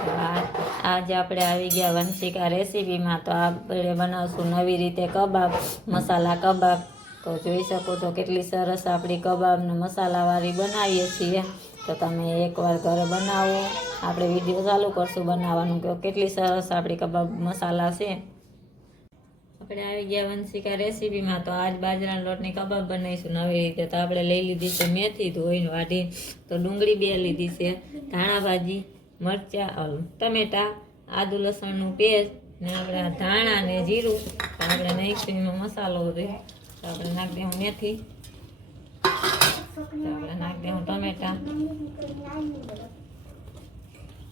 આજે આપણે આવી ગયા વંશિકા રેસીપીમાં. તો આપણે બનાવશું નવી રીતે કબાબ, મસાલા કબાબ. તો જોઈ શકો છો કેટલી સરસ આપણી કબાબને મસાલાવાળી બનાવીએ છીએ. તો તમે એકવાર ઘરે બનાવો. આપણે વિડીયો ચાલુ કરશું બનાવવાનું કે કેટલી સરસ આપણી કબાબ મસાલા છે. આપણે આવી ગયા વંશિકા રેસીપીમાં. તો આજ બાજરાના લોટની કબાબ બનાવીશું નવી રીતે. તો આપણે લઈ લીધી છે મેથી ધોઈને વાઢી. તો ડુંગળી 2 લીધી છે, ધાણા ભાજી, મરચાં, ટમેટા, આદુ લસણનું પેસ્ટ ને આપણે ધાણા ને જીરું. તો આપણે નાખીશું એમાં મસાલો બધો. તો આપણે નાખી દઉં મેથી, તો આપણે નાખી દઉં ટમેટા,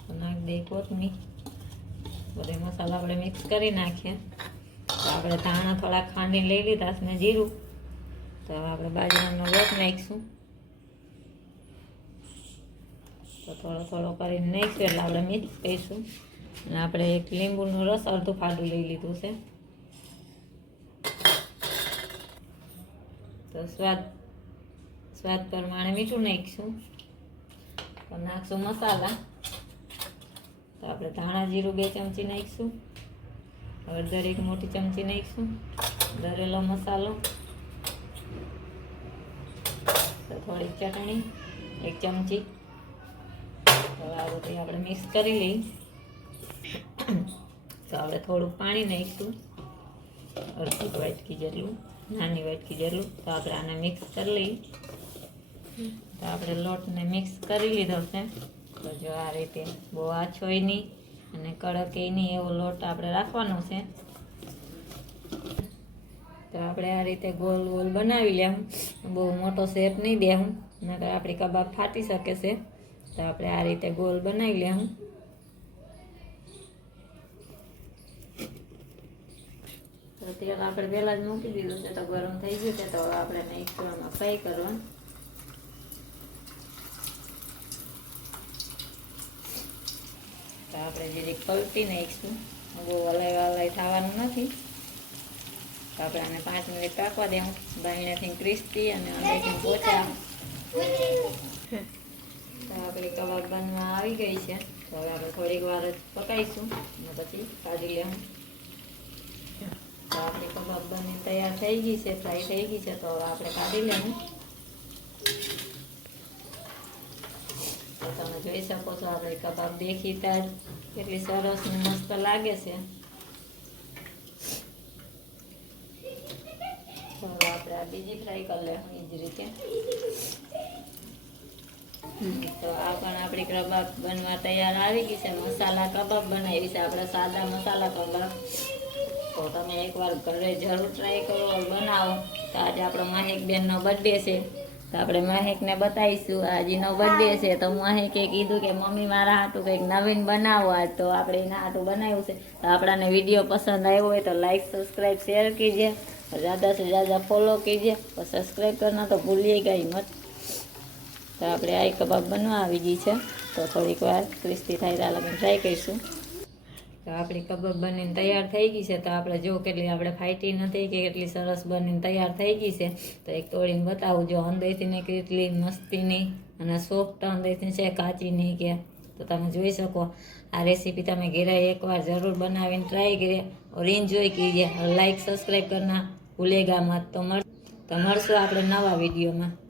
તો નાખી દઈએ કોથમીર. બધા મસાલા આપણે મિક્સ કરી નાખીએ. તો આપણે ધાણા થોડા ખાંડીને લઈ લીધા છે ને જીરું. તો હવે આપણે બાજરાનો લોટ નાખીશું. તો થોડો થોડો કરીને નાખીશું એટલે આપણે મિક્સ કરીશું. અને આપણે એક લીંબુનું રસ અડધું ફાડું લઈ લીધું છે. તો સ્વાદ પ્રમાણે મીઠું નાખીશું. તો નાખશું મસાલા. તો આપણે ધાણા જીરું 2 ચમચી નાખીશું. હળદર 1 મોટી ચમચી નાખીશું. દરેલો મસાલો, તો થોડીક ચટણી 1 ચમચી. તો આ બધું આપણે મિક્સ કરી લઈએ. તો આપણે થોડુંક પાણી નાખીશું, અડધી વાટકી જેટલું, નાની વાટકી જેટલું. તો આપણે આને મિક્સ કરી લઈએ. તો આપણે લોટને મિક્સ કરી લીધો છે. તો જો આ રીતે બહુ આછોય નહીં અને કડક નહીં એવો લોટ આપણે રાખવાનો છે. તો આપણે આ રીતે ગોલ ગોલ બનાવી લેવું. બહુ મોટો શેપ નહીં દેવું, નકર આપણી કબાબ ફાટી શકે છે. તો આપણે આ રીતે ગોલ બનાવી લેવું. તો તેલ આપણે પહેલાં જ મૂકી દીધું છે. તો ગરમ થઈ ગયું છે. તો આપણે નાખવામાં ફ્રાય કરવાનું. તો આપણે જરીક પલટી નાખીશું. બહુ હલાઈ થવાનું નથી. તો આપણે આને 5 મિનિટ પાકવા દેવું. બાયણાથી ક્રિસ્પી અને અંદરથી પોચા. તો આપણી કબાબ બનવા આવી ગઈ છે. તો હવે આપણે થોડીક વાર જ પકાવીશું અને પછી કાઢી લેવું. તો આપણી કબાબ બની તૈયાર થઈ ગઈ છે, ફ્રાય થઈ ગઈ છે. તો હવે આપણે કાઢી લેવું. તો તમે જોઈ શકો છો આપણી કબાબ દેખીતા જ કેટલી સરસ ને મસ્ત લાગે છે. તો આપણે આ બીજી ફ્રાય કરી લેવું એ જ રીતે. તો આ પણ આપણી કબાબ બનવા તૈયાર આવી ગઈ છે. મસાલા કબાબ બનાવી છે આપણે, સાદા મસાલા કબાબ. તો તમે એકવાર ઘરે જરૂર ટ્રાય કરો, બનાવો. તો આજે આપણો મહેક બેનનો બર્થડે છે. તો આપણે મહેકને બતાવીશું આજનો બર્થડે છે. તો મહેકે કીધું કે મમ્મી મારા હાટું કંઈક નવીન બનાવો આજ. તો આપણે એના હાટું બનાવ્યું છે. તો આપણાને વિડીયો પસંદ આવ્યો હોય તો લાઈક, સબસ્क्राइब, शेयर कीजिए और ज़्यादा से ज़्यादा फॉलो कीजिए और सब्सक्राइब करना तो भूलिएगा ही मत. તો આપણે આ કબાબ બનવા આવી ગઈ છે. તો થોડીક વાર ક્રિસ્પી થાય ત્યાં લગીને ટ્રાય કરીશું. તો આપણી કબાબ બનીને તૈયાર થઈ ગઈ છે. તો આપણે જો કેટલી આપણે ફાઈટી નથી કે કેટલી સરસ બનીને તૈયાર થઈ ગઈ છે. તો એક તોડીને બતાવું. જો અંદરથી ને કેટલી મસ્તીની અને સોફ્ટ અંદરથી છે, કાચી નહીં કે. તો તમે જોઈ શકો. આ રેસીપી તમે ઘરે એકવાર જરૂર બનાવીને ટ્રાય કરીએ और एंजॉय कीजिए और लाइक सब्सक्राइब करना भूलेगा मत. तो મળશું આપણે નવા વિડીયોમાં.